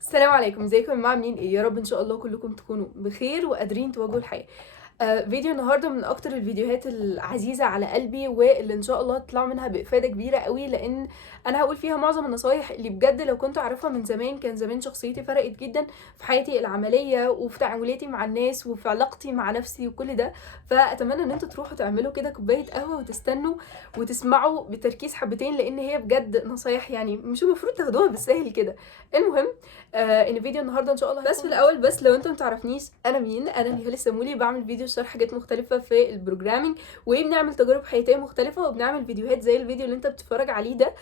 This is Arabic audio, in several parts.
السلام عليكم، ازيكم يا جماعه؟ عاملين ايه؟ يا رب ان شاء الله كلكم تكونوا بخير وقادرين تواجهوا الحياه. فيديو النهارده من اكتر الفيديوهات العزيزه على قلبي، واللي ان شاء الله تطلعوا منها بافاده كبيره قوي، لان انا هقول فيها معظم النصايح اللي بجد لو كنت اعرفها من زمان كان زمان شخصيتي فرقت جدا في حياتي العمليه وفي تعاملاتي مع الناس وفي علاقتي مع نفسي وكل ده. فاتمنى ان انتوا تروحوا تعملوا كده كوبايه قهوه وتستنوا وتسمعوا بتركيز حبتين، لان هي بجد نصايح يعني مش المفروض تاخدوها بالسهل كده. المهم، ان فيديو النهارده ان شاء الله بس في الاول، بس لو انتم متعرفنيش انا مين، انا نيهال السمولي، بعمل فيديو شرح حاجات مختلفه في البروجرامينج، وبنعمل تجارب حياتيه مختلفه، وبنعمل فيديوهات زي الفيديو اللي انت بتتفرج عليه ده.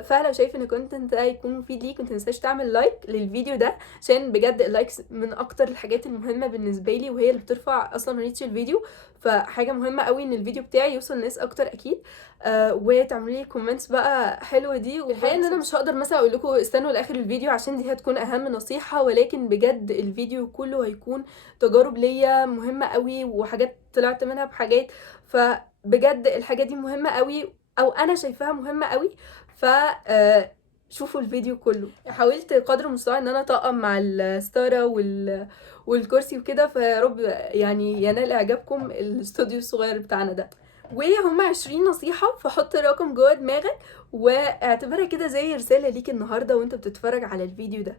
فلو شايف ان الكونتنت ده يكون مفيد ليك، ما تنساش تعمل لايك للفيديو ده، عشان بجد اللايكس من اكتر الحاجات المهمه بالنسبه لي، وهي اللي بترفع اصلا ريتش الفيديو. فحاجه مهمه قوي ان الفيديو بتاعي يوصل لناس اكتر اكيد. وتعملوا لي كومنتس بقى حلوه دي. والحقيقه ان انا مش هقدر مثلا اقول لكم استنوا لاخر الفيديو عشان دي هتكون اهم نصيحه، ولكن بجد الفيديو كله هيكون تجارب ليا مهمه قوي، وحاجات طلعت منها بحاجات. فبجد الحاجات دي مهمه قوي، او انا شايفاها مهمه قوي. ف شوفوا الفيديو كله. حاولت قدر المستطاع ان انا اطقم مع الستاره والكرسي وكده، فيا رب يعني ينال اعجابكم الاستوديو الصغير بتاعنا ده. وهم 20 نصيحة، فحط رقم جوه دماغك واعتبرها كده زي رسالة ليك النهاردة وانت بتتفرج على الفيديو ده.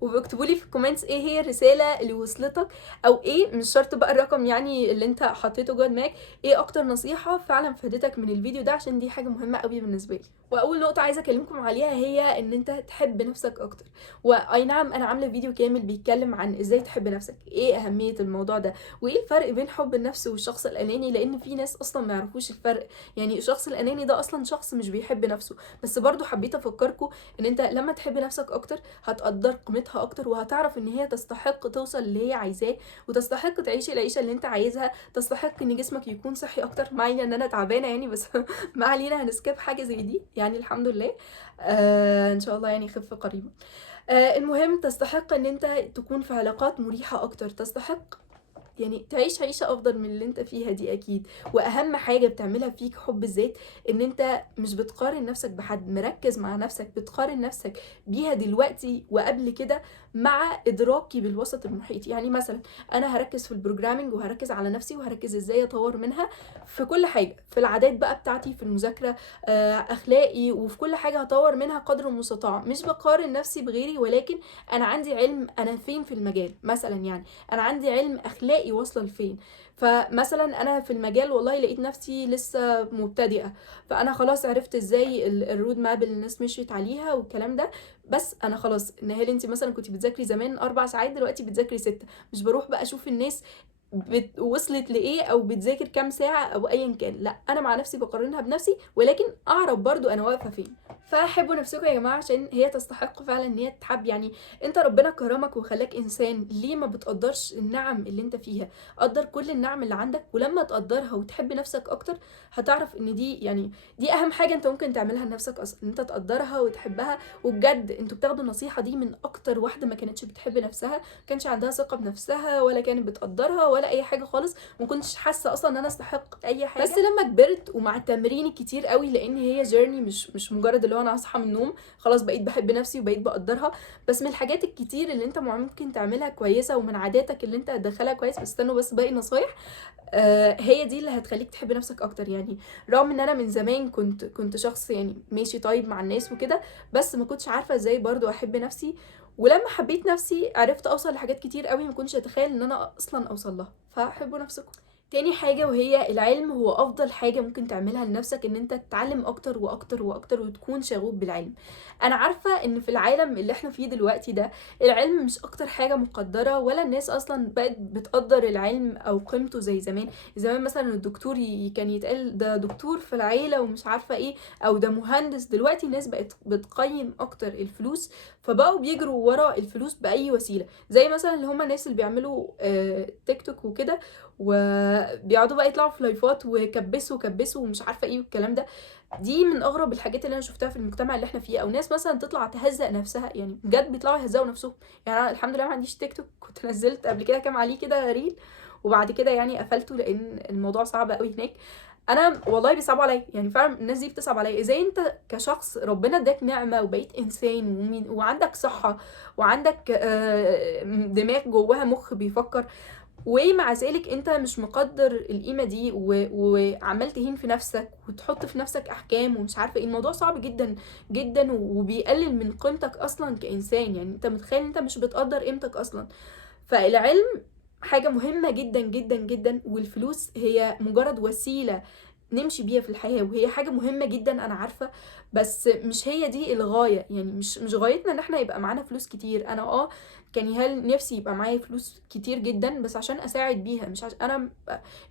وبكتبوا لي في الكومنتس ايه هي الرساله اللي وصلتك، او ايه مش شرط بقى الرقم يعني اللي انت حطيته جوه دماغك، ايه اكتر نصيحه فعلا فادتك من الفيديو ده، عشان دي حاجه مهمه قوي بالنسبه لي. واول نقطه عايزه اكلمكم عليها هي ان انت تحب نفسك اكتر. واي نعم انا عامله فيديو كامل بيتكلم عن ازاي تحب نفسك، ايه اهميه الموضوع ده، وايه الفرق بين حب النفس والشخص الاناني، لان في ناس اصلا ما يعرفوش الفرق. يعني الشخص الاناني ده اصلا شخص مش بيحب نفسه. بس برضو حبيت افكركم ان انت لما تحب نفسك اكتر هتقدر قيمتها اكتر، وهتعرف ان هي تستحق توصل اللي هي عايزاه، وتستحق تعيش العيشه اللي انت عايزها، تستحق ان جسمك يكون صحي اكتر. مع ان انا تعبانه يعني، بس ما علينا، هنسكيب حاجه زي دي يعني الحمد لله. ان شاء الله يعني خف قريبا. المهم تستحق ان انت تكون في علاقات مريحه اكتر، تستحق يعني تعيش عيشة افضل من اللي انت فيها دي اكيد. واهم حاجة بتعملها فيك حب الذات، ان انت مش بتقارن نفسك بحد، مركز مع نفسك، بتقارن نفسك بيها دلوقتي وقبل كده، مع ادراكي بالوسط المحيط. يعني مثلا انا هركز في البروجرامينج وهركز على نفسي وهركز ازاي اطور منها في كل حاجة، في العادات بقى بتاعتي، في المذاكرة، اخلاقي، وفي كل حاجة هطور منها قدر المستطاع. مش بقارن نفسي بغيري، ولكن انا عندي علم انا فين في المجال. مثلا يعني انا عندي علم اخلاقي واصله لفين، فمثلا انا في المجال والله لقيت نفسي لسه مبتدئه، فانا خلاص عرفت ازاي الرود ماب اللي الناس مشيت عليها والكلام ده. بس انا خلاص، نهال انت مثلا كنت بتذاكري زمان 4 ساعات، دلوقتي بتذاكري 6. مش بروح بقى اشوف الناس وصلت لايه او بتذاكر كام ساعه او ايا كان، لا انا مع نفسي بقارنها بنفسي، ولكن اعرف برضو انا واقفه فين. فحبوا نفسكم يا جماعه، عشان هي تستحق فعلا ان هي تتحب. يعني انت ربنا كرمك وخلاك انسان، ليه ما بتقدرش النعم اللي انت فيها؟ قدر كل النعم اللي عندك، ولما تقدرها وتحب نفسك اكتر هتعرف ان دي يعني دي اهم حاجه انت ممكن تعملها لنفسك اصلا، ان انت تقدرها وتحبها. وبجد انتوا بتاخدوا النصيحه دي من اكتر واحده ما كانتش بتحب نفسها، ما كانش عندها ثقه بنفسها، ولا كانت بتقدرها ولا اي حاجه خالص، ما كنتش حاسه اصلا ان انا استحق اي حاجه. بس لما كبرت ومع التمرين الكتير قوي، لان هي جيرني، مش مجرد اللي هو انا هصحى من النوم خلاص بقيت بحب نفسي وبقيت بقدرها. بس من الحاجات الكتير اللي انت ممكن تعملها كويسه، ومن عاداتك اللي انت هتدخلها كويس، بس استنوا بس باقي نصايح، هي دي اللي هتخليك تحب نفسك اكتر. يعني رغم ان انا من زمان كنت شخص يعني ماشي طيب مع الناس وكده، بس ما كنتش عارفه ازاي برضو احب نفسي. ولما حبيت نفسي عرفت اوصل لحاجات كتير قوي ما كنتش اتخيل ان انا اصلا اوصل لها. فحبوا نفسكم. تاني حاجة وهي العلم، هو أفضل حاجة ممكن تعملها لنفسك، إن أنت تتعلم أكتر وأكتر وأكتر وتكون شغوف بالعلم. أنا عارفة إن في العالم اللي إحنا فيه دلوقتي ده العلم مش أكتر حاجة مقدرة، ولا الناس أصلا بقت بتقدر العلم أو قيمته زي زمان. زمان مثلا الدكتور كان يتقال ده دكتور في العيلة ومش عارفة إيه، أو ده مهندس. دلوقتي الناس بقت بتقيم أكتر الفلوس، فبقوا بيجروا ورا الفلوس بأي وسيلة. زي مثلا اللي هما الناس اللي بيعملوا تيك توك وكده، وبيقعدوا بقى يطلعوا في لايفات وكبسوا كبسوا ومش عارفه ايه والكلام ده. دي من اغرب الحاجات اللي انا شفتها في المجتمع اللي احنا فيه. او ناس مثلا تطلع تهزق نفسها، يعني بجد بيطلعوا يهزقوا نفسهم. يعني انا الحمد لله ما عنديش تيك توك، كنت نزلت قبل كده كام عليه كده ريل، وبعد كده يعني قفلته لان الموضوع صعب قوي هناك. انا والله بيصعب عليا، يعني فعلا الناس دي بتصعب عليا. ازاي انت كشخص ربنا اداك نعمه وبقيت انسان وعندك صحه وعندك دماغ جواها مخ بيفكر، ومع ذلك انت مش مقدر القيمه دي وعمال تهين في نفسك وتحط في نفسك احكام ومش عارفه ايه. الموضوع صعب جدا جدا وبيقلل من قيمتك اصلا كانسان. يعني انت متخيل انت مش بتقدر قيمتك اصلا. فالعلم حاجة مهمة جدا جدا جدا، والفلوس هي مجرد وسيلة نمشي بيها في الحياة، وهي حاجة مهمة جدا أنا عارفة، بس مش هي دي الغاية. يعني مش غايتنا إن احنا يبقى معانا فلوس كتير. أنا كان يهال نفسي يبقى معايا فلوس كتير جدا بس عشان أساعد بيها، مش عشان أنا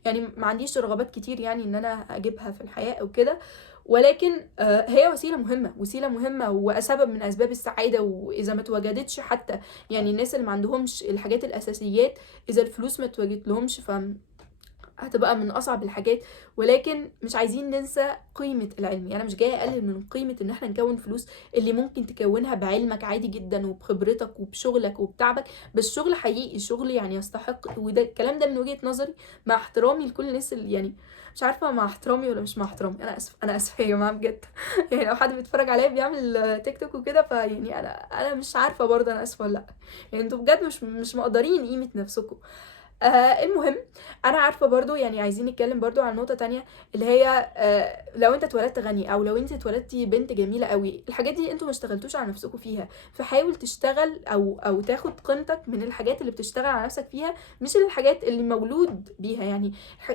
يعني ما عنديش رغبات كتير يعني إن أنا أجيبها في الحياة أو كده. ولكن هي وسيلة مهمة، وسيلة مهمة وسبب من أسباب السعادة. وإذا ما توجدتش حتى، يعني الناس اللي ما عندهمش الحاجات الأساسيات، إذا الفلوس ما توجد لهمش هتبقى من اصعب الحاجات. ولكن مش عايزين ننسى قيمة العلم. يعني انا مش جاية اقلل من قيمة ان احنا نكون فلوس اللي ممكن تكونها بعلمك عادي جدا وبخبرتك وبشغلك وبتعبك، بس شغل حقيقي، شغل يعني يستحق. وده الكلام ده من وجهة نظري، مع احترامي لكل الناس اللي يعني مش عارفه مع احترامي ولا مش مع احترامي. انا اسفه يا جماعه بجد. يعني لو حد بيتفرج عليا بيعمل تيك توك وكده فيعني انا مش عارفه برضه انا اسفه ولا لا. يعني انتوا بجد مش مقدرين قيمه نفسكم. المهم، انا عارفه برضو يعني عايزين نتكلم برضو عن نقطه تانية، اللي هي لو انت اتولدت غني او لو انت اتولدتي بنت جميله قوي، الحاجات دي انتوا ما اشتغلتوش على نفسكم فيها. فحاول تشتغل او تاخد قيمتك من الحاجات اللي بتشتغل على نفسك فيها، مش الحاجات اللي مولود بيها. يعني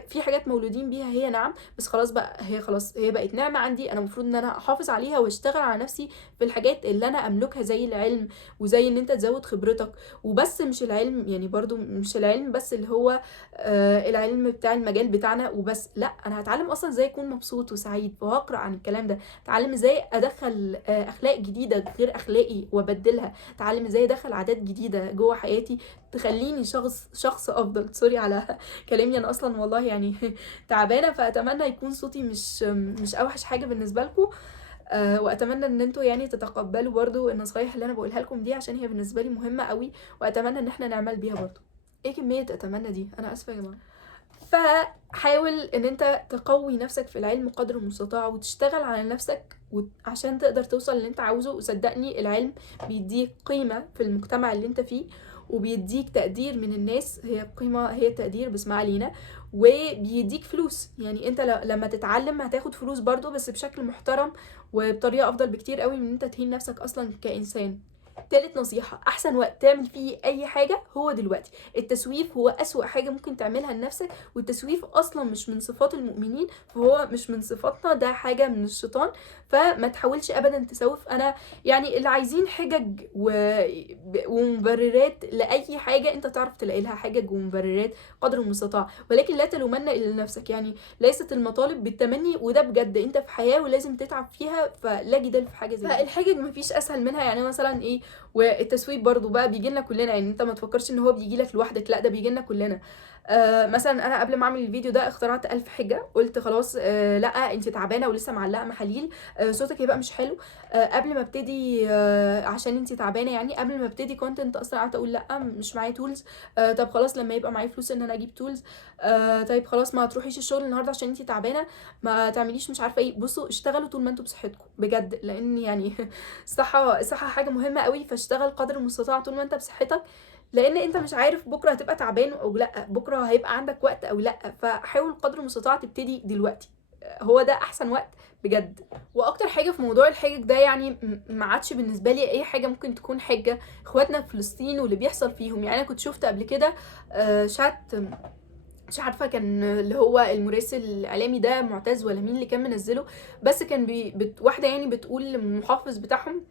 في حاجات مولودين بيها هي نعم، بس خلاص بقى هي خلاص هي بقت نعمه عندي، انا المفروض ان انا احافظ عليها واشتغل على نفسي في الحاجات اللي انا املكها، زي العلم وزي ان انت تزود خبرتك. وبس مش العلم، يعني برضو مش العلم بس اللي هو العلم بتاع المجال بتاعنا وبس، لا، انا هتعلم اصلا ازاي اكون مبسوط وسعيد، وهقرا عن الكلام ده. اتعلم ازاي ادخل اخلاق جديده غير اخلاقي وابدلها. اتعلم ازاي ادخل عادات جديده جوه حياتي تخليني شخص افضل. سوري على كلامي، انا اصلا والله يعني تعبانه، فاتمنى يكون صوتي مش اوحش حاجه بالنسبه لكم. واتمنى ان انتوا يعني تتقبلوا برضو النصايح اللي انا بقولها لكم دي، عشان هي بالنسبه لي مهمه قوي، واتمنى ان احنا نعمل بيها برضو. ايه كميه اتمنى دي؟ انا اسفه يا جماعه. فحاول ان انت تقوي نفسك في العلم قدر المستطاع وتشتغل على نفسك عشان تقدر توصل اللي انت عاوزه. وصدقني العلم بيديك قيمه في المجتمع اللي انت فيه، وبيديك تقدير من الناس. هي قيمه، هي تقدير بس ما علينا. وبيديك فلوس، يعني انت لما تتعلم هتاخد فلوس برضو، بس بشكل محترم وبطريقه افضل بكتير قوي من ان انت تهين نفسك اصلا كانسان. تالت نصيحة، أحسن وقت تعمل فيه أي حاجة هو دلوقتي. التسويف هو أسوأ حاجة ممكن تعملها لنفسك، والتسويف أصلا مش من صفات المؤمنين، فهو مش من صفاتنا، ده حاجة من الشيطان. فما تحاولش أبدا تسوف. أنا يعني اللي عايزين حجج ومبررات لأي حاجة، أنت تعرف تلاقي لها حجج ومبررات قدر المستطاع، ولكن لا تلومن إلا نفسك. يعني ليست المطالب بالتمني، وده بجد أنت في حياة ولازم تتعب فيها، فلا جدال في حاجة زي دي. فالحجج مفيش أسهل منها. يعني مثلا إيه، والتسويف برضو بقى بيجي لنا كلنا. يعني انت ما تفكرش ان هو بيجي لك لوحدك، لا، ده بيجي لنا كلنا. مثلا انا قبل ما اعمل الفيديو ده اخترعت 1000 حجه. قلت خلاص لا، انت تعبانه ولسه معلقه محاليل، صوتك يبقى مش حلو. قبل ما ابتدي عشان انت تعبانه، يعني قبل ما ابتدي كونتنت اصلا قعدت اقول لا مش معايا تولز. طب خلاص لما يبقى معايا فلوس ان انا اجيب تولز. طيب خلاص ما تروحيش الشغل النهارده عشان انت تعبانه، ما تعمليش مش عارفه ايه. بصوا اشتغلوا طول ما انتوا بصحتكم بجد، لان يعني الصحه حاجه مهمه قوي. فاشتغل قدر المستطاع طول ما انت بصحتك، لان انت مش عارف بكره هتبقى تعبان او لا، بكره هيبقى عندك وقت او لا. فحاول قدر المستطاع تبتدي دلوقتي، هو ده احسن وقت بجد. واكتر حاجه في موضوع الحجج ده، يعني ما عادش بالنسبه لي اي حاجه ممكن تكون حجه. اخواتنا في فلسطين واللي بيحصل فيهم، يعني انا كنت شفت قبل كده شات، مش عارفه كان اللي هو المراسل الاعلامي ده معتز ولا مين اللي كان منزله، بس كان واحده يعني بتقول للمحافظ بتاعهم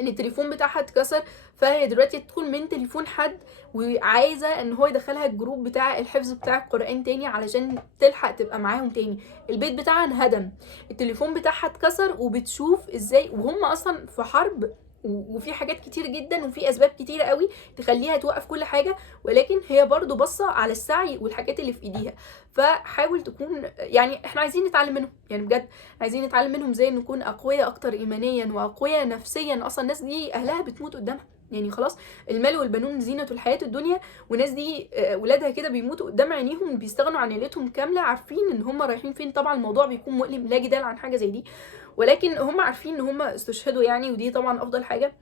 ان التليفون بتاعها اتكسر، فهي دلوقتي تدخل من تليفون حد وعايزه ان هو يدخلها الجروب بتاع الحفظ بتاع القران تاني علشان تلحق تبقى معاهم تاني. البيت بتاعها انهدم، التليفون بتاعها اتكسر، وبتشوف ازاي وهم اصلا في حرب وفي حاجات كتير جدا وفي اسباب كتيره قوي تخليها توقف كل حاجه، ولكن هي برضو باصه على السعي والحاجات اللي في ايديها. فحاول تكون، يعني احنا عايزين نتعلم منهم، يعني بجد عايزين نتعلم منهم ازاي نكون اقوياء اكتر ايمانيا واقوياء نفسيا. اصلا الناس دي اهلها بتموت قدامها، يعني خلاص المال والبنون زينة الحياة الدنيا، والناس دي ولادها كده بيموتوا قدام عينيهم، بيستغنوا عن عيلتهم كاملة، عارفين ان هم رايحين فين. طبعا الموضوع بيكون مؤلم لا جدال عن حاجة زي دي، ولكن هم عارفين ان هم استشهدوا يعني، ودي طبعا افضل حاجة.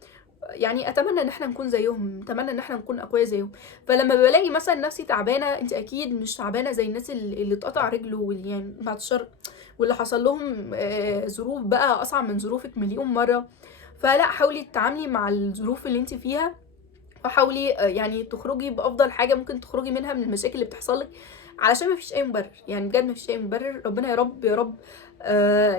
يعني اتمنى ان احنا نكون زيهم، اتمنى ان احنا نكون اقوياء زيهم. فلما بلاقي مثلا نفسي تعبانه، انت اكيد مش تعبانه زي الناس اللي اتقطع رجله، واللي يعني بعد الشر واللي حصل لهم ظروف بقى اصعب من ظروفك مليون مره. فلا، حاولي تتعاملي مع الظروف اللي انت فيها، وحاولي يعني تخرجي بافضل حاجه ممكن تخرجي منها من المشاكل اللي بتحصل لك، علشان ما فيش اي مبرر. يعني بجد ما فيش اي مبرر. ربنا يا رب يا رب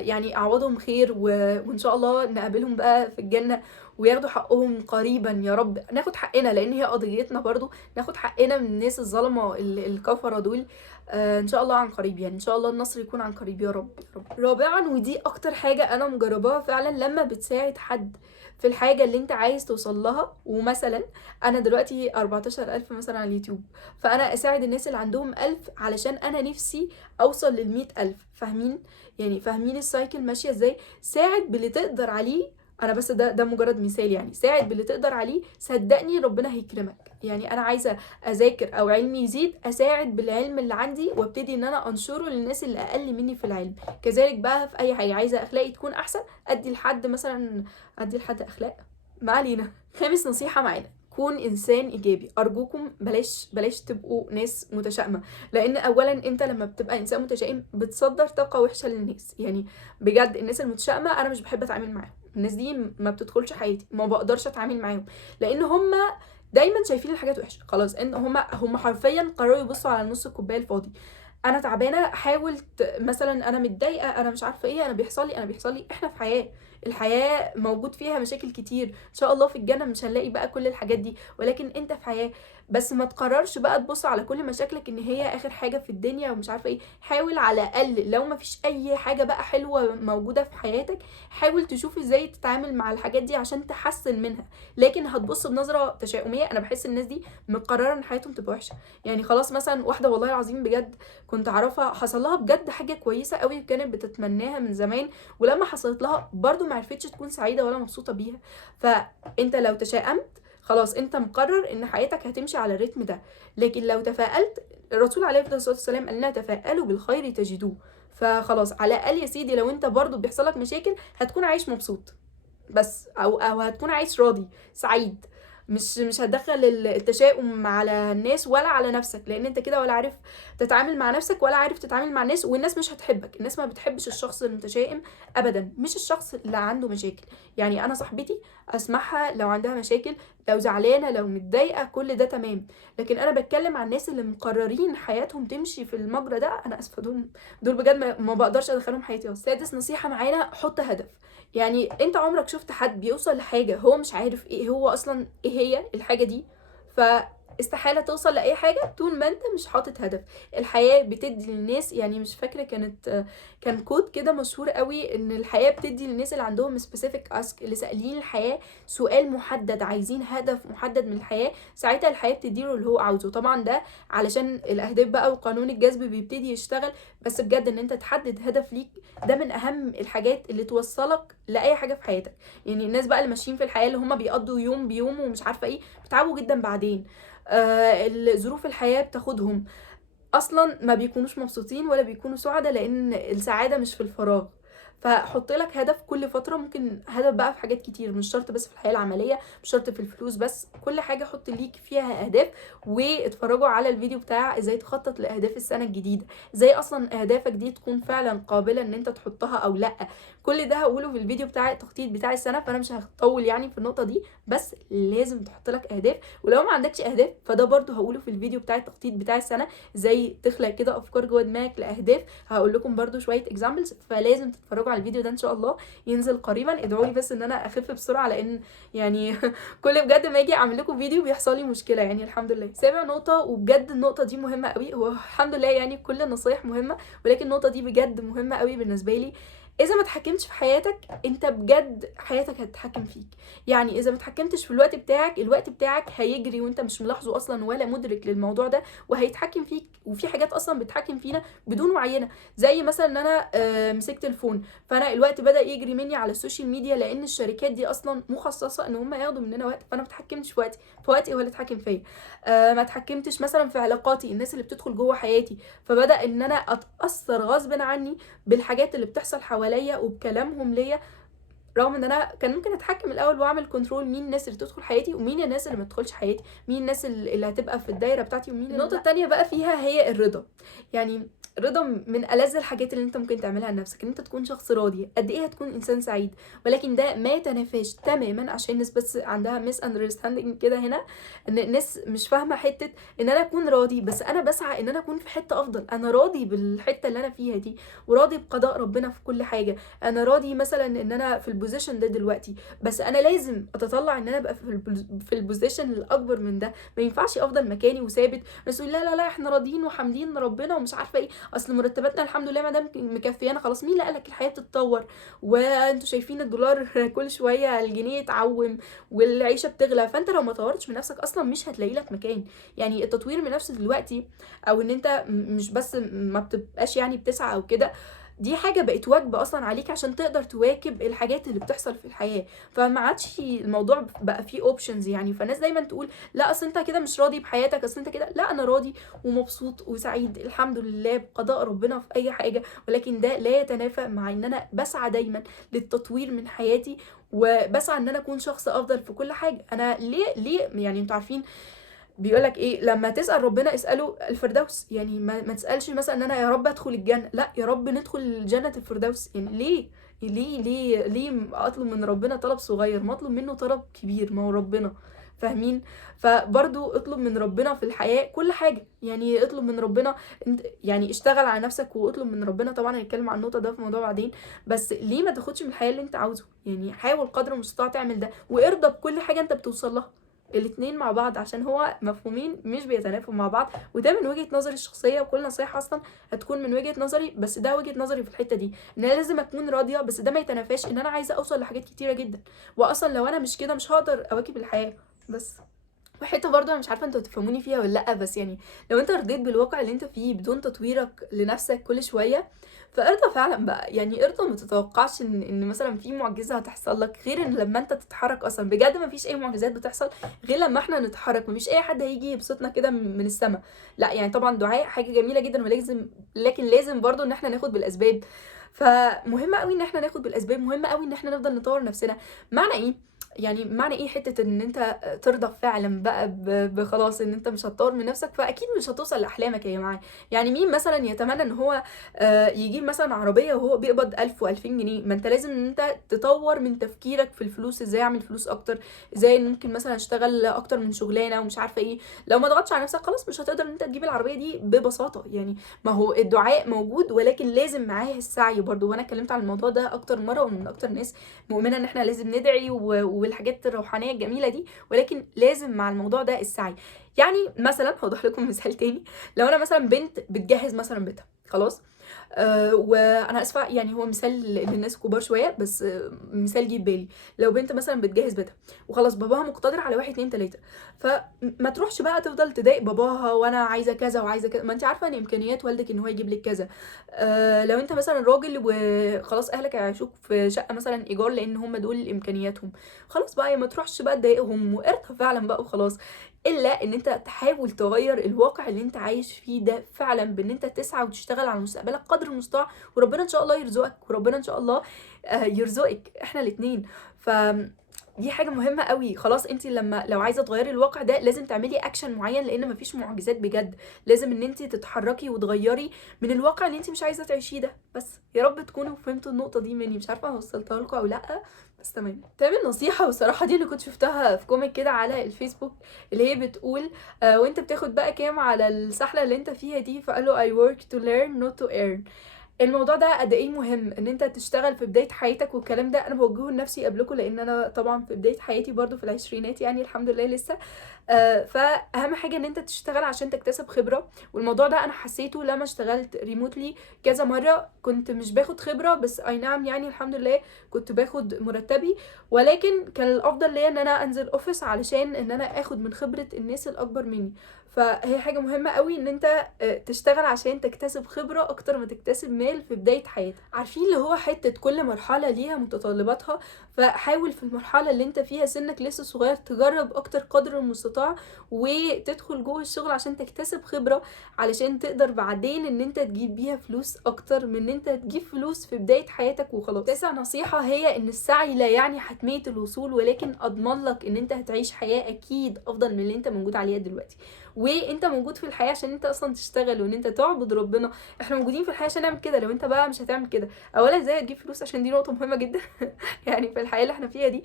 يعني اعوضهم خير، وان شاء الله نقابلهم بقى في الجنه وياخدوا حقهم قريبا يا رب. ناخد حقنا لان هي قضيتنا برضو، ناخد حقنا من الناس الظلمه الكفره دول ان شاء الله عن قريب. يعني ان شاء الله النصر يكون عن قريب يا رب يا رب. رابعا، ودي اكتر حاجه انا مجرباها فعلا، لما بتساعد حد في الحاجه اللي انت عايز توصل لها. ومثلا انا دلوقتي 14,000 مثلا على اليوتيوب، فانا اساعد الناس اللي عندهم 1000 علشان انا نفسي اوصل لل100,000. فاهمين؟ يعني فاهمين السايكل ماشيه ازاي؟ ساعد باللي تقدر عليه. انا بس ده مجرد مثال يعني. ساعد باللي تقدر عليه، صدقني ربنا هيكرمك. يعني انا عايزه اذاكر او علمي يزيد، اساعد بالعلم اللي عندي وابتدي ان انا انشره للناس اللي اقل مني في العلم. كذلك بقى في اي حاجه، عايزه اخلاقي تكون احسن، ادي لحد مثلا، ادي لحد اخلاق. ما علينا. خامس نصيحه معانا، كون انسان ايجابي. ارجوكم بلاش تبقوا ناس متشائمه، لان اولا انت لما بتبقى انسان متشائم بتصدر طاقه وحشه للناس. يعني بجد الناس المتشائمه انا مش بحب اتعامل معاهم. الناس دي ما بتدخلش حياتي، ما بقدرش اتعامل معاهم، لان هم دايما شايفين الحاجات وحشه. خلاص ان هم حرفيا قرروا يبصوا على نص الكوبايه الفاضي. انا تعبانه، حاولت مثلا، انا متضايقه، انا مش عارفه ايه، انا بيحصل لي. احنا في حياه، الحياه موجود فيها مشاكل كتير. ان شاء الله في الجنه مش هنلاقي بقى كل الحاجات دي، ولكن انت في حياه. بس ما تقررش بقى تبص على كل مشاكلك ان هي اخر حاجه في الدنيا ومش عارفه ايه. حاول على الاقل لو ما فيش اي حاجه بقى حلوه موجوده في حياتك، حاول تشوف ازاي تتعامل مع الحاجات دي عشان تحسن منها. لكن هتبص بنظره تشاؤميه، انا بحس الناس دي مقرره ان حياتهم تبقى وحشه. يعني خلاص مثلا واحده والله العظيم بجد كنت اعرفها، حصل لها بجد حاجه كويسه قوي وكانت بتتمناها من زمان، ولما حصلت لها برضو ما عرفتش تكون سعيده ولا مبسوطه بيها. فانت لو تشائمت خلاص انت مقرر ان حياتك هتمشي على الريتم ده. لكن لو تفائلت، الرسول عليه الصلاه والسلام قال لنا تفائلوا بالخير تجدوه. فخلاص على الاقل يا سيدي لو انت برضو بيحصل لك مشاكل هتكون عايش مبسوط بس، او هتكون عايش راضي سعيد. مش هتدخل التشاؤم على الناس ولا على نفسك، لان انت كده ولا عارف تتعامل مع نفسك ولا عارف تتعامل مع الناس، والناس مش هتحبك. الناس ما بتحبش الشخص المتشائم ابدا، مش الشخص اللي عنده مشاكل. يعني انا صاحبتي اسمعها لو عندها مشاكل، لو زعلانه، لو متضايقه، كل ده تمام. لكن انا بتكلم عن الناس اللي مقررين حياتهم تمشي في المجرى ده، انا اسفه دول بجد ما بقدرش ادخلهم حياتي. سادس نصيحه معانا، حط هدف. يعني انت عمرك شفت حد بيوصل لحاجة هو مش عارف ايه هو اصلا، ايه هي الحاجة دي؟ فاستحالة توصل لأي حاجة طول ما انت مش حاطط هدف. الحياة بتدي للناس، يعني مش فاكرة كان كود كده مشهور قوي، ان الحياة بتدي للناس اللي عندهم specific ask، اللي سائلين الحياة سؤال محدد، عايزين هدف محدد من الحياة، ساعتها الحياة بتديله اللي هو عاوزه. طبعا ده علشان الاهداف بقى وقانون الجذب بيبتدي يشتغل. بس بجد ان انت تحدد هدف ليك، ده من اهم الحاجات اللي توصلك لاي حاجه في حياتك. يعني الناس بقى اللي ماشيين في الحياه اللي هم بيقضوا يوم بيوم ومش عارفه ايه، بيتعبوا جدا بعدين. ظروف الحياه بتاخدهم، اصلا ما بيكونوش مبسوطين ولا بيكونوا سعداء، لان السعاده مش في الفراغ. فحط لك هدف كل فتره، ممكن هدف بقى في حاجات كتير، مش شرط بس في الحياه العمليه، مش شرط في الفلوس بس، كل حاجه حط ليك فيها اهداف. واتفرجوا على الفيديو بتاع ازاي تخطط لاهداف السنه الجديده، ازاي اصلا اهدافك دي تكون فعلا قابله ان انت تحطها او لا. كل ده هقوله في الفيديو بتاع التخطيط بتاع السنه، فانا مش هطول يعني في النقطه دي. بس لازم تحط لك اهداف، ولو ما عندكش اهداف فده برضو هقوله في الفيديو بتاع التخطيط بتاع السنه، ازاي تخلق كده افكار جوه دماغك لاهداف. هقول لكم برضو شويه اكزامبلز، فلازم تتفرجوا على الفيديو ده ان شاء الله، ينزل قريبا. ادعوا لي بس ان انا اخف بسرعه، لان يعني كل بجد ما اجي اعمل لكم فيديو بيحصل لي مشكله يعني. الحمد لله. سابع نقطه، وبجد النقطه دي مهمه قوي، هو الحمد لله يعني كل النصايح مهمه، ولكن النقطه دي بجد مهمه قوي بالنسبه لي. اذا ما اتحكمتش في حياتك انت بجد حياتك هتتحكم فيك. يعني اذا ما اتحكمتش في الوقت بتاعك، الوقت بتاعك هيجري وانت مش ملاحظه اصلا ولا مدرك للموضوع ده، وهيتحكم فيك. وفي حاجات اصلا بتتحكم فينا بدون وعينا، زي مثلا ان انا مسكت الفون، فانا الوقت بدا يجري مني على السوشيال ميديا، لان الشركات دي اصلا مخصصه ان هم ياخدوا مننا وقت، فانا ما اتحكمتش في وقتي، فوقتي هو اللي اتحكم فيا. ما اتحكمتش مثلا في علاقاتي، الناس اللي بتدخل جوه حياتي، فبدا ان انا اتاثر غصب عني بالحاجات اللي بتحصل حواليا وبكلامهم ليا، رغم ان انا كان ممكن اتحكم الاول واعمل كنترول مين الناس اللي تدخل حياتي ومين الناس اللي ما تدخلش حياتي، مين الناس اللي هتبقى في الدايره بتاعتي ومين. النقطه التانية بقى فيها هي الرضا. يعني الرضا من ألذ الحاجات اللي انت ممكن تعملها لنفسك، ان انت تكون شخص راضي. قد ايه هتكون انسان سعيد، ولكن ده ما يتنافاش تماما، عشان الناس بس عندها ميس اندرستاندينج كده هنا، ان الناس مش فاهمه حته ان انا اكون راضي، بس انا بسعى ان انا اكون في حته افضل. انا راضي بالحته اللي انا فيها دي، وراضي بقضاء ربنا في كل حاجه. انا راضي مثلا ان انا في البوزيشن ده دلوقتي، بس انا لازم اتطلع ان انا ابقى في البوزيشن الاكبر من ده. ما ينفعش افضل مكاني وثابت بس لا لا لا احنا راضيين وحامدين ربنا ومش عارفه ايه، اصل مرتباتنا الحمد لله ما دام مكفيانا خلاص. مين اللي قالك الحياه بتتطور وانتوا شايفين الدولار كل شويه الجنيه يتعوم والعيشه بتغلى؟ فانت لو ما طورتش من نفسك اصلا مش هتلاقي لك مكان. يعني التطوير من نفسك دلوقتي، او ان انت مش بس ما بتبقاش يعني بتسعى او كده، دي حاجه بقت واجبه اصلا عليك عشان تقدر تواكب الحاجات اللي بتحصل في الحياه. فما عادش الموضوع بقى فيه اوبشنز يعني. فالناس دايما تقول لا اصل انت كده مش راضي بحياتك، اصل انت كده. لا، انا راضي ومبسوط وسعيد الحمد لله بقضاء ربنا في اي حاجه، ولكن ده لا يتنافى مع ان انا بسعى دايما للتطوير من حياتي، وبسعى ان انا اكون شخص افضل في كل حاجه. انا ليه يعني انتوا عارفين بيقولك ايه لما تسأل ربنا اسأله الفردوس؟ يعني ما تسألش مثلا ان انا يا رب ادخل الجنة، لا يا رب ندخل جنة الفردوس. يعني ليه اطلب من ربنا طلب صغير، ما اطلب منه طلب كبير؟ ما هو ربنا، فاهمين؟ فبرضو اطلب من ربنا في الحياة كل حاجة. يعني اطلب من ربنا انت، يعني اشتغل على نفسك واطلب من ربنا. طبعا هنتكلم عن النقطة ده في موضوع بعدين، بس ليه ما تاخدش من الحياة اللي انت عاوزه؟ يعني حاول قدر المستطاع تعمل ده، وارضى بكل حاجة انت بتوصل لها. الاتنين مع بعض، عشان هو مفهومين مش بيتنافوا مع بعض، وده من وجهة نظري الشخصية، وكل نصيحة اصلا هتكون من وجهة نظري، بس ده وجهة نظري في الحتة دي، ان انا لازم اكون راضية، بس ده ما يتنافاش ان انا عايزة اوصل لحاجات كتيرة جدا، واصلا لو انا مش كده مش هقدر اواكب الحياة. بس وحته برضه انا مش عارفه انتوا تفهموني فيها ولا لا، بس يعني لو انت رضيت بالواقع اللي انت فيه بدون تطويرك لنفسك كل شويه، فارضى فعلا بقى. يعني ارضى، ما تتوقعش ان مثلا في معجزه هتحصل لك غير ان لما انت تتحرك. اصلا بجد ما فيش اي معجزات بتحصل غير لما احنا نتحرك. ما فيش اي حد هيجي يبسطنا كده من السماء. لا يعني طبعا دعاء حاجه جميله جدا ولازم، لكن لازم برضه ان احنا ناخد بالاسباب. فمهم قوي ان احنا ناخد بالاسباب، مهم قوي ان احنا نفضل نطور نفسنا. معنى ايه؟ يعني معنى ايه حته ان انت ترضى فعلا بقى بخلاص ان انت مش هتطور من نفسك؟ فاكيد مش هتوصل لاحلامك يا جماعه. يعني مين مثلا يتمنى ان هو يجيب مثلا عربيه وهو بيقبض 1000 و2000 جنيه؟ ما انت لازم ان انت تطور من تفكيرك في الفلوس، ازاي اعمل فلوس اكتر، ازاي ممكن مثلا اشتغل اكتر من شغلانه ومش عارفه ايه. لو ما ضغطتش على نفسك خلاص مش هتقدر ان انت تجيب العربيه دي ببساطه. يعني ما هو الدعاء موجود، ولكن لازم معاه السعي برضو، وانا اتكلمت عن الموضوع ده اكتر مره، ومن اكتر الناس مؤمنه ان احنا لازم ندعي والحاجات الروحانيه الجميله دي، ولكن لازم مع الموضوع ده السعي. يعني مثلا هوضح لكم مثال تاني. لو انا مثلا بنت بتجهز مثلا بيتها خلاص، وانا اسفه يعني هو مثال للناس كبار شويه، بس مثال جه بالي. لو بنت مثلا بتجهز بيتها وخلاص باباها مقتدر على 1 2 3، فما تروحش بقى تفضل تضايق باباها وانا عايزه كذا وعايزه كذا. ما انت عارفه ان امكانيات والدك ان هو يجيب لك كذا. لو انت مثلا راجل وخلاص اهلك هيعيشوك في شقه مثلا ايجار لان هم دول امكانياتهم، خلاص بقى ما تروحش بقى تضايقهم، وارضى فعلا بقى وخلاص. الا ان انت تحاول تغير الواقع اللي انت عايش فيه ده فعلا، بان انت تسعى وتشتغل على مستقبلك قدر المستطاع، وربنا ان شاء الله يرزقك، وربنا ان شاء الله يرزقك احنا الاتنين. ف دي حاجه مهمه قوي. خلاص انت لو عايزه تغيري الواقع ده لازم تعملي اكشن معين، لان مفيش معجزات بجد. لازم ان انت تتحركي وتغيري من الواقع اللي انت مش عايزه تعيشيه ده. بس يا رب تكونوا فهمتوا النقطه دي مني، مش عارفه وصلتها لكم او لا، بس تمام. تامن نصيحه والصراحه دي اللي كنت شفتها في كوميك كده على الفيسبوك، اللي هي بتقول وانت بتاخد بقى كام على السحله اللي انت فيها دي؟ فقال له I work to learn not to earn. الموضوع ده قد ايه مهم ان انت تشتغل في بدايه حياتك، والكلام ده انا بوجهه لنفسي قبلكم، لان انا طبعا في بدايه حياتي برضو في العشرينات يعني الحمد لله لسه. فاهم حاجه ان انت تشتغل عشان تكتسب خبره. والموضوع ده انا حسيته لما اشتغلت ريموتلي كذا مره، كنت مش باخد خبره بس اي نعم يعني الحمد لله كنت باخد مرتبي، ولكن كان الافضل ليا ان انا انزل اوفيس علشان ان انا اخد من خبره الناس الاكبر مني. فهي حاجه مهمه قوي ان انت تشتغل عشان تكتسب خبره اكتر ما تكتسب مال في بدايه حياتك. عارفين اللي هو حته كل مرحله ليها متطلباتها، فحاول في المرحله اللي انت فيها سنك لسه صغير تجرب اكتر قدر المستطاع وتدخل جوه الشغل عشان تكتسب خبره، علشان تقدر بعدين ان انت تجيب بيها فلوس اكتر من ان انت تجيب فلوس في بدايه حياتك وخلاص. تاسع نصيحه هي ان السعي لا يعني حتميه الوصول، ولكن اضمن لك ان انت هتعيش حياه اكيد افضل من اللي انت موجود عليها دلوقتي. وانت موجود في الحياه عشان انت اصلا تشتغل وان انت تعبد ربنا. احنا موجودين في الحياه عشان نعمل كده. لو انت بقى مش هتعمل كده، اولا ازاي هتجيب فلوس؟ عشان دي نقطه مهمه جدا يعني في الحياه اللي احنا فيها دي.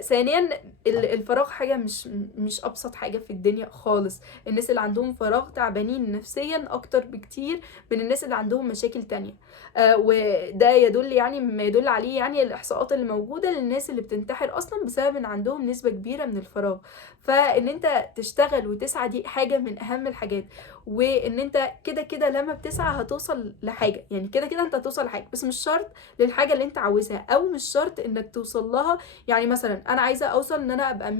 ثانيا الفراغ حاجه مش ابسط حاجه في الدنيا خالص. الناس اللي عندهم فراغ تعبانين نفسيا اكتر بكتير من الناس اللي عندهم مشاكل تانية. وده يدل يعني ما يدل عليه يعني الاحصاءات اللي موجوده للناس اللي بتنتحر اصلا بسبب ان عندهم نسبه كبيره من الفراغ. فان انت تشتغل وتسعى دي حاجه من اهم الحاجات. وان انت كده كده لما بتسعى هتوصل لحاجه، يعني كده كده انت هتوصل لحاجه، بس مش شرط للحاجه اللي انت عاوزها، او مش شرط انك توصل لها. يعني مثلا انا عايزه اوصل ان انا ابقى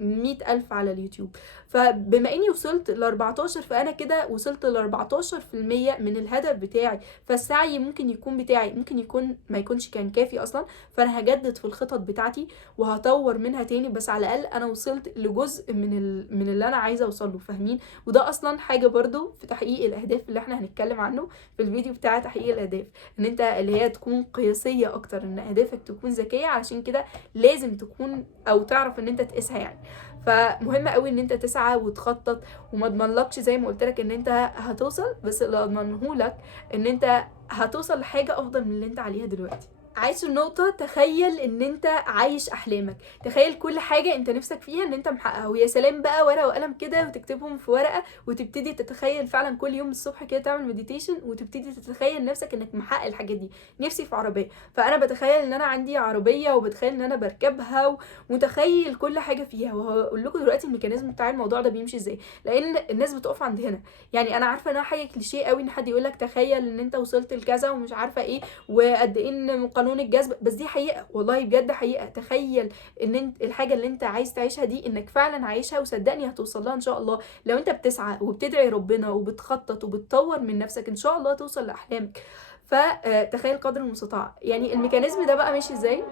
100,000 على اليوتيوب، فبما اني وصلت ل 14 فانا كده وصلت ل 14% من الهدف بتاعي. فالسعي ممكن يكون بتاعي ممكن يكون ما يكونش كان كافي اصلا، فانا هجدد في الخطط بتاعتي وهطور منها تاني، بس على الاقل انا وصلت لجزء من اللي انا عايزه اوصل له. فاهمين؟ وده اصلا حاجه برضو في تحقيق الاهداف اللي احنا هنتكلم عنه في الفيديو بتاع تحقيق الاهداف، ان انت اللي هي تكون قياسيه اكتر، ان اهدافك تكون ذكيه، علشان كده لازم تكون او تعرف ان انت تقيسها يعني. فمهم قوي ان انت تسعى وتخطط، وما اضمنلكش زي ما قلت لك ان انت هتوصل، بس اللي اضمنه لك ان انت هتوصل لحاجه افضل من اللي انت عليها دلوقتي. عايش النقطة، تخيل ان انت عايش احلامك، تخيل كل حاجة انت نفسك فيها ان انت محققها. ويا سلام بقى ورقة وقلم كده وتكتبهم في ورقة وتبتدي تتخيل فعلا كل يوم الصبح كده تعمل مديتيشن وتبتدي تتخيل نفسك انك محقق الحاجات دي. نفسي في عربية، فانا بتخيل ان انا عندي عربية وبتخيل ان انا بركبها ومتخيل كل حاجة فيها. وهقول لكم دلوقتي الميكانيزم بتاع الموضوع ده بيمشي ازاي، لان الناس بتقف عند هنا. يعني انا عارفة انها حاجة كليشيه قوي ان حد يقول لك تخيل ان انت وصلت لكذا ومش عارفة ايه وقد ايه ان قانون الجذب، بس دي حقيقه والله بجد حقيقه. تخيل ان انت الحاجه اللي انت عايز تعيشها دي انك فعلا عايشها، وصدقني هتوصل لها ان شاء الله. لو انت بتسعى وبتدعي ربنا وبتخطط وبتطور من نفسك ان شاء الله توصل لاحلامك. فتخيل قدر المستطاع. يعني الميكانيزم ده بقى ماشي ازاي؟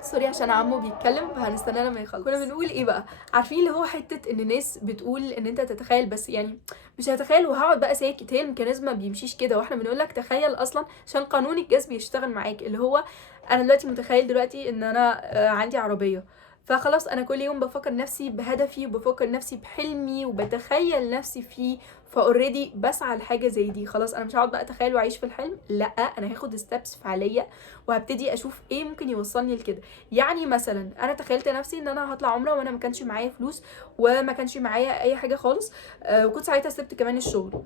سوري عشان عمو بيتكلم فهنستناه لما يخلص. كنا بنقول ايه بقى؟ عارفين اللي هو حته ان الناس بتقول ان انت تتخيل، بس يعني مش هتخيل وهقعد بقى ساكت. هي الميكانيزم ما بيمشيش كده، واحنا بنقول لك تخيل اصلا عشان قانون الجذب يشتغل معاك. اللي هو انا دلوقتي متخيل دلوقتي ان انا عندي عربيه، فخلاص انا كل يوم بفكر نفسي بهدفي وبفكر نفسي بحلمي وبتخيل نفسي فيه، فاوريدي بسعى لحاجه زي دي. خلاص انا مش هقعد بقى اتخيل واعيش في الحلم، لا انا هاخد ستابس فعليه وهبتدي اشوف ايه ممكن يوصلني لكده. يعني مثلا انا تخيلت نفسي ان انا هطلع عمره وانا ما كانش معايا فلوس وما كانش معايا اي حاجه خالص، وكنت ساعتها سبت كمان الشغل.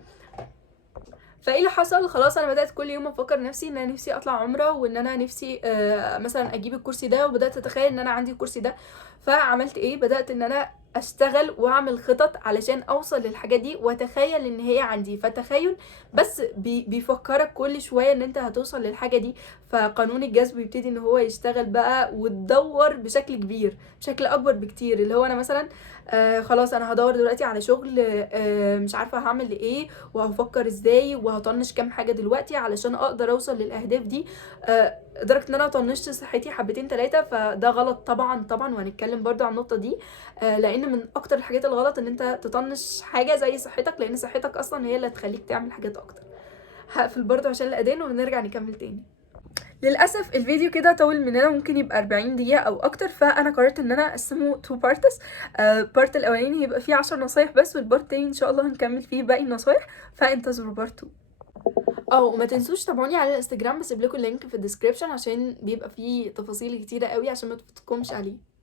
فايه اللي حصل؟ خلاص انا بدات كل يوم افكر نفسي ان انا نفسي اطلع عمره وان انا نفسي مثلا اجيب الكرسي ده، وبدات اتخيل ان انا عندي الكرسي ده. فعملت ايه؟ بدات ان انا اشتغل واعمل خطط علشان اوصل للحاجات دي واتخيل ان هي عندي. فتخيل بس بيفكرك كل شويه ان انت هتوصل للحاجه دي. فقانون الجذب بيبتدي ان هو يشتغل بقى وتدور بشكل كبير، بشكل اكبر بكتير. اللي هو انا مثلا خلاص انا هدور دلوقتي على شغل، مش عارفه هعمل ايه وهفكر ازاي وهطنش كام حاجه دلوقتي علشان اقدر اوصل للاهداف دي. لدرجه ان انا طنشت صحتي حبتين 3، فده غلط طبعا طبعا، وهنتكلم برضو عن النقطه دي. لان من اكتر الحاجات الغلط ان انت تطنش حاجه زي صحتك، لان صحتك اصلا هي اللي هتخليك تعمل حاجات اكتر. هقفل برضو عشان الاذان ونرجع نكمل تاني. للاسف الفيديو كده طول مننا، ممكن يبقى 40 دقيقه او اكتر، فانا قررت ان انا اقسمه 2 بارتس. البارت الاولاني هيبقى فيه 10 نصايح بس، والبارت التاني ان شاء الله هنكمل فيه باقي النصايح، فانتظروا بارت 2. وما تنسوش تابعوني على الانستجرام، بسيب لكم اللينك في الديسكريبشن عشان بيبقى فيه تفاصيل كتيره قوي عشان ما تفوتكمش عليه.